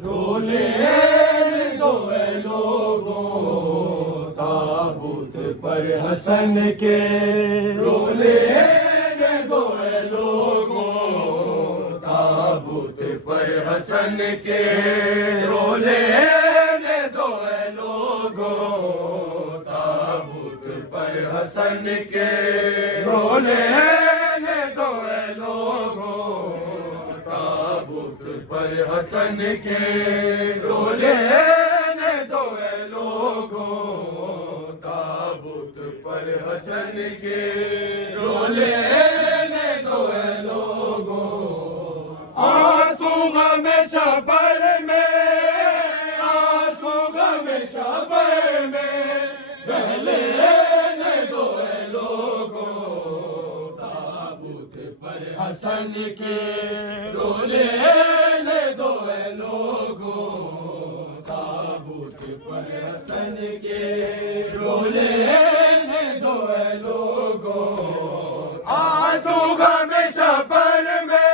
रोले दो लोगों ताबूत पर हसन के, रोले दो लोगों ताबूत पर हसन के, रोले दो लोगों ताबूत पर हसन के, रोले दो लोगों ताबूत पर हसन के, रोले दो लोगों ताबूत पर हसन के, रोले दो लोगों आंसू गम शबर में, आंसू गम शबर में बहले दो लोगों ताबूत पर हसन के, रोले दो लोगों ताबूत पर हसन के, रोले दो लोगों आंसू गम शबर में,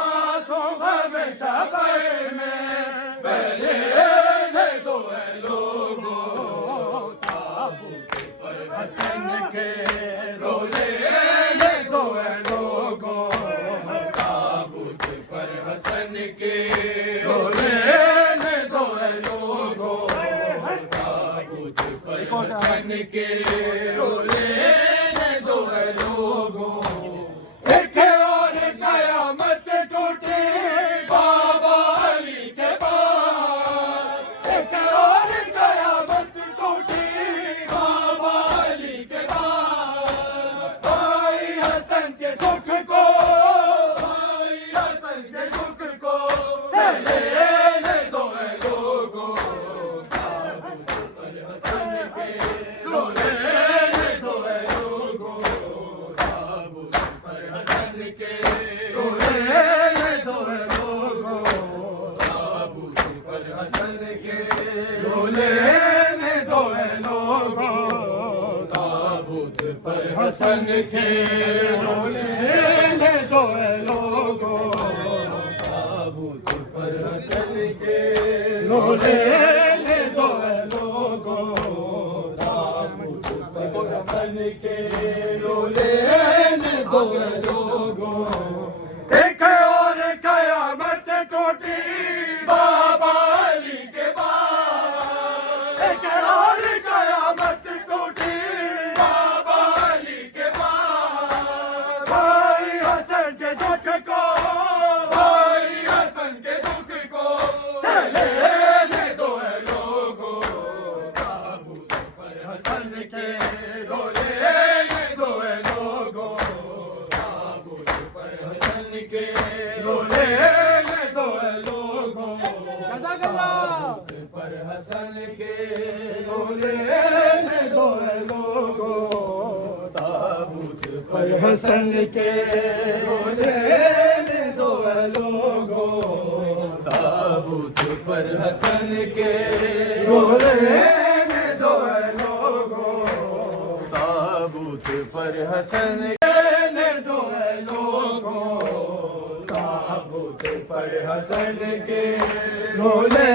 आंसू गम शबर में बहले दो लोगों ताबूत पर हसन के, रोले दो लोगों ताबूत पर हसन के, रोले दो लोगों ताबूत पर हसन के, रोले दो लोगों एक और कयामत टूटी बाबा अली के बाद, एक और कयामत टूटी बाबा अली के बाद, भाई हसन के दुख को, भाई हसन के दुख को सहले दो लोगों ताबूत पर हसन के, रोले दो लोगों ताबूत पर हसन के, रोले दो लोगों ताबूत पर हसन के, रोले दो लोगों ताबूत पर हसन के, रोले दो लोगों ताबूत पर हसन के, रोले दो लोगों ताबूत पर हसन के, रोले दो लोगों एक और कयामत टूटी बाबा अली के बाद, एक और कयामत टूटी बाबा अली के बाद, भाई हसन के दुख को, भाई हसन के दुख को सहले दो लोगों ताबूत पर हसन के, रोले दो लोगों ताबूत पर हसन के, रोले दो लोगों ताबूत पर हसन के, रोले दो लोगों ताबूत पर हसन के, रोले दो लोगों ताबूत पर हसन के, रोले दो लोगों ताबूत पर हसन के, दो लोगों ताबूत पर हसन के, रोले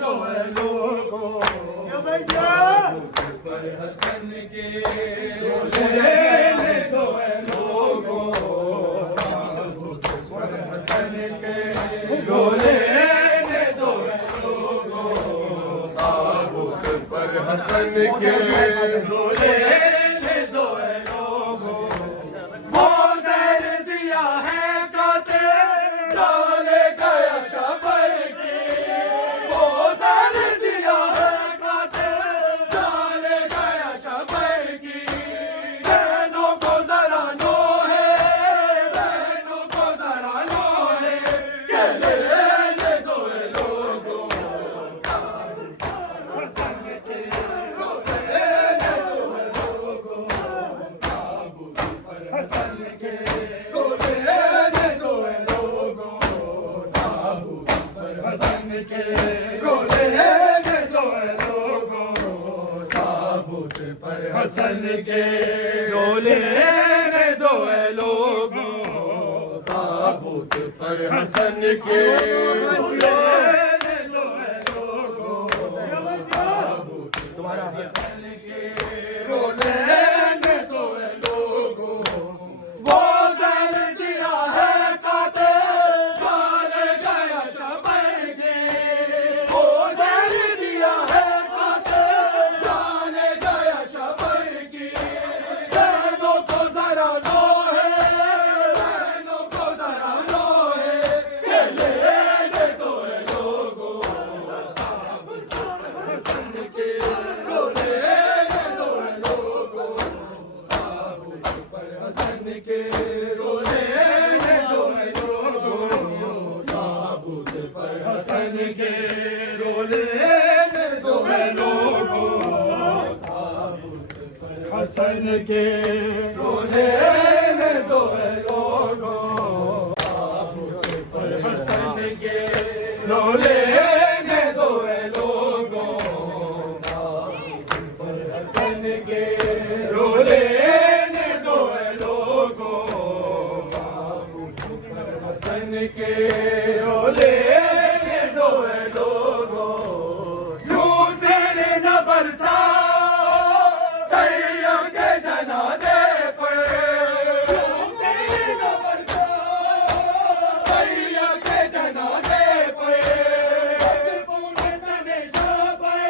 दो लोगों ताबूत पर हसन के, रोले दो लोगों ताबूत पर हसन के, रोले दो लोगों ताबूत पर हसन के, रोले दो लोगों वो ज़हर दिया है काते डाले गया शबर की, वो ज़हर दिया है काते डाले गया शबर की, बहनों को जरा नो है, बहनों को जरा नो है के ले दो लोगों ताबूत पर हसन के, रोले दो लोगों ताबूत पर हसन के, रोले दो लोगों ताबूत पर हसन के, रोले दो लोगों ताबूत पर हसन के, रोले दो लोगों ताबूत पर पर हसन के रोले तुम्हारा हसन के रोले दो लोगों वो जान दिया है काते डाले गया शबर के वो जान दिया है काते डाले गया शबर की बहनों को जरा लो है बहनों को जरा लो है के ले दो लोगों हसन के रोले दो लोगों पर हसन के रोले दो लोगों ताबूत पर हसन के रोले दो लोगों ताबूत पर हसन के रोले दो लोगों ताबूत पर हसन के रोले दो लोगों ताबूत पर हसन के रोले दो लोगों ताबूत पर हसन के रोले दो लोगों यूं तेरे न बरसा सैयद के जनाजे पर यूं तेरे न बरसा सैयद के जनाजे पर मदफून तने शाबर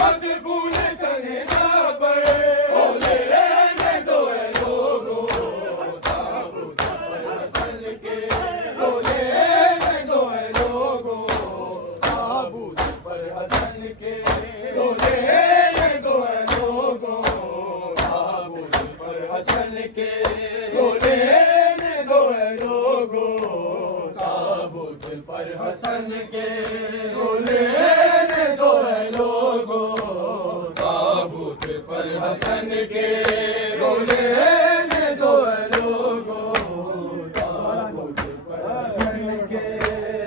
मदफून तने शाबर रोले दो लोगों ताबूत पर हसन के रोले दो लोगों ताबूत पर हसन के रोले दो लोगों ताबूत पर हसन के रोले दो लोगों ताबूत पर हसन के रोले दो लोगों ताबूत पर हसन के रोले दो लोगों ताबूत पर हसन के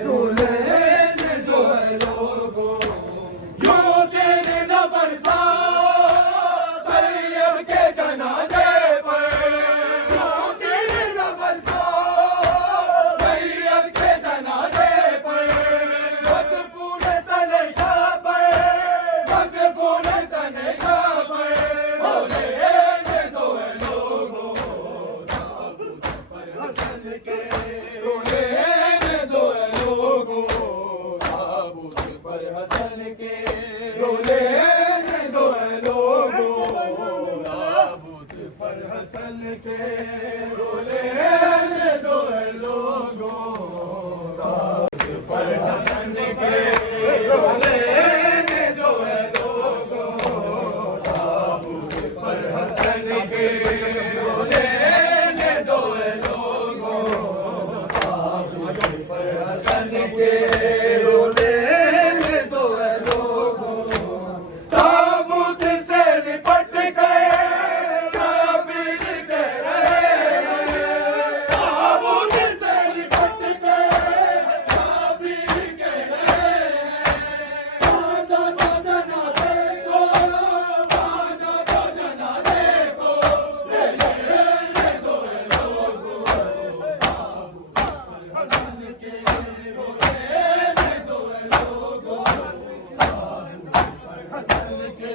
रोले दो लोगों यूं तेरे न बरसा सैयद के जनाजे पर यूं तेरे न बरसा सैयद के जनाजे पर मदफून तने शाबर मदफून तने शाबर रोले दो लोगों ताबूत पर हसन के रोले दो लोगों ताबूत पर हसन के रोले दो लोगों ताबूत पर हसन के रोले दो लोगों ताबूत पर हसन के रोले दो लोगों ताबूत पर हसन के रोले दो लोगों ताबूत पर हसन के रोले दो लोगों ताबूत से लिपट गए शाबिर कह रहे हैं ताबूत से लिपट गए शाबिर कह रहे हैं बांधा दो जनाजे को बांधा दो जनाजे को ले दो लोगों ताबूत पर हसन के रोले दो लोगों ताबूत पर हसन के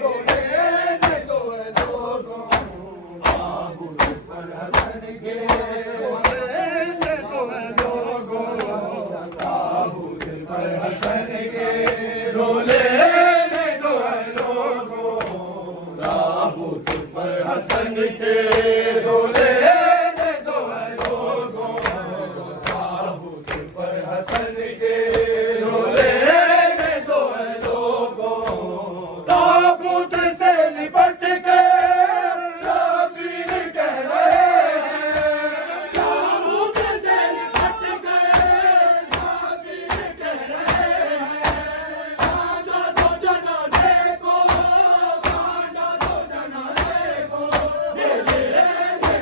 रोले दो लोगों ताबूत पर हसन के रोले दो लोगों ताबूत पर हसन के रोले दो लोगों ताबूत पर हसन के रोले दो लोगों ताबूत पर हसन के रोले दो लोगों ताबूत से लिपट के शाबिर कह रहे हैं ताबूत से लिपट के शाबिर कह रहे हैं बांधा दो जनाजे को बांधा दो जनाजे को ले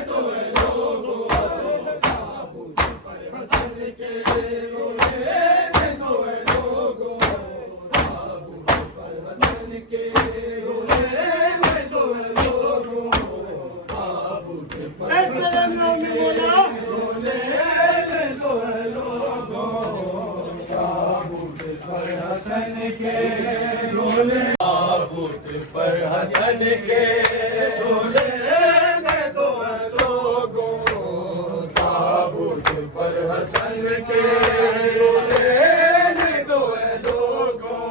दो लोगों ताबूत पर हसन के रोले दो के रोले ताबूत पर हसन के रोले दो लोगों ताबूत पर हसन के रोले दो लोगों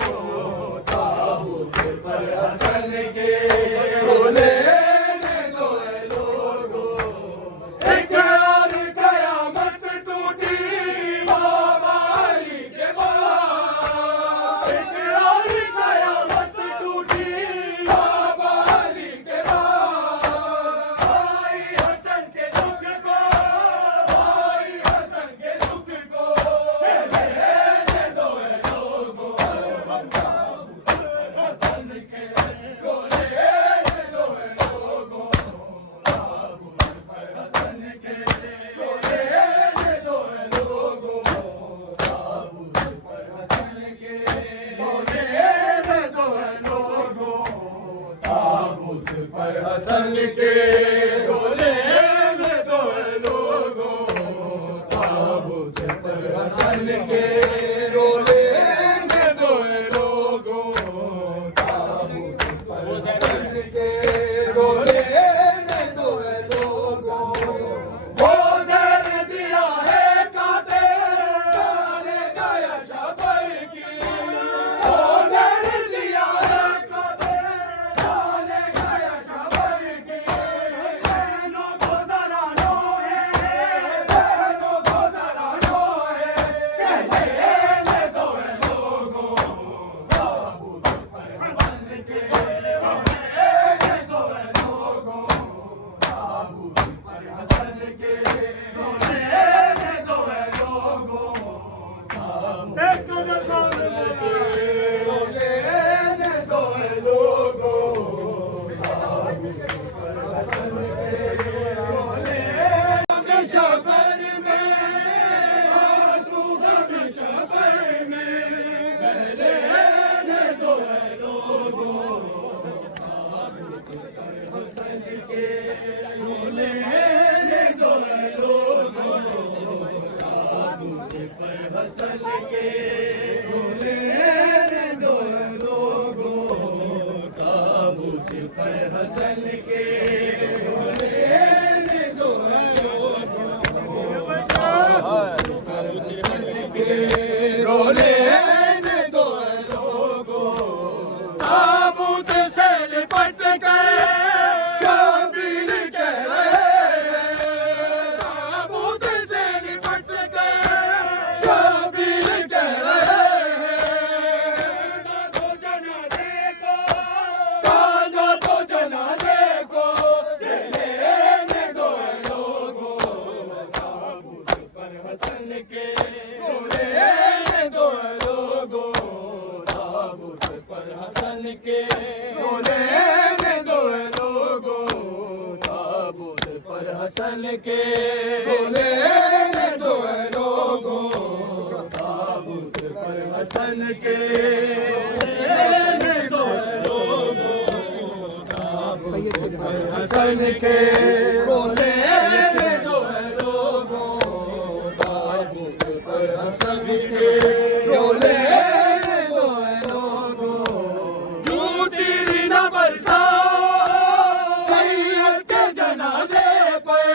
ताबूत पर हसन के रोले दो लोगों एक और कयामत टूटी बाबा अली के बाद एक और कयामत टूटी बाबा अली के बाद भाई हसन के दुख को भाई हसन के दुख को सहने दो लोगों हसन के रोले दो लोगों हसन के रोले दो लोगों ताबूत पर हसन के रोले दो लोगों ताबूत पर हसन के रोले दो लोगों ताबूत पर हसन के रोले दो लोगों ताबूत पर हसन के रोले दो लोगों वो जर दिया है काटे डाले गया शबर की वो जर दिया है काटे डाले गया शबर की बहनों को जरा नो है बहनों को जरा नो है कहते दो लोगों ताबूत पर हसन के रोले दो लोगों ताबूत पर हसन के रोले दो लोगों ताबूत पर हसन के रोले दो लोगों शबर में आंसू गम शबर में पहले दो लोगों हसन के रोले दो लोगों ताबूत पर हसन के रोले दो लोगों ताबूत पर हसन के रोले दो लोगों रोले दो लोगों ताबूत से लिपट कर शाबिर कह रहे ताबूत से लिपट कर शाबिर कह रहे कांधो जनाजे को कांधो तो जनाजे को लेने दो लोगों ताबूत पर हसन के रोले दो लोगों ताबूत पर हसन के रोले दो लोगों ताबूत पर हसन के रोले दो लोगों ताबूत पर हसन के रोले दो लोगों ताबूत पर हसन के रोले दो लोगों ताबूत पर हसन के रोले दो लोगों जूती न बरसा सैयद के जनाजे पर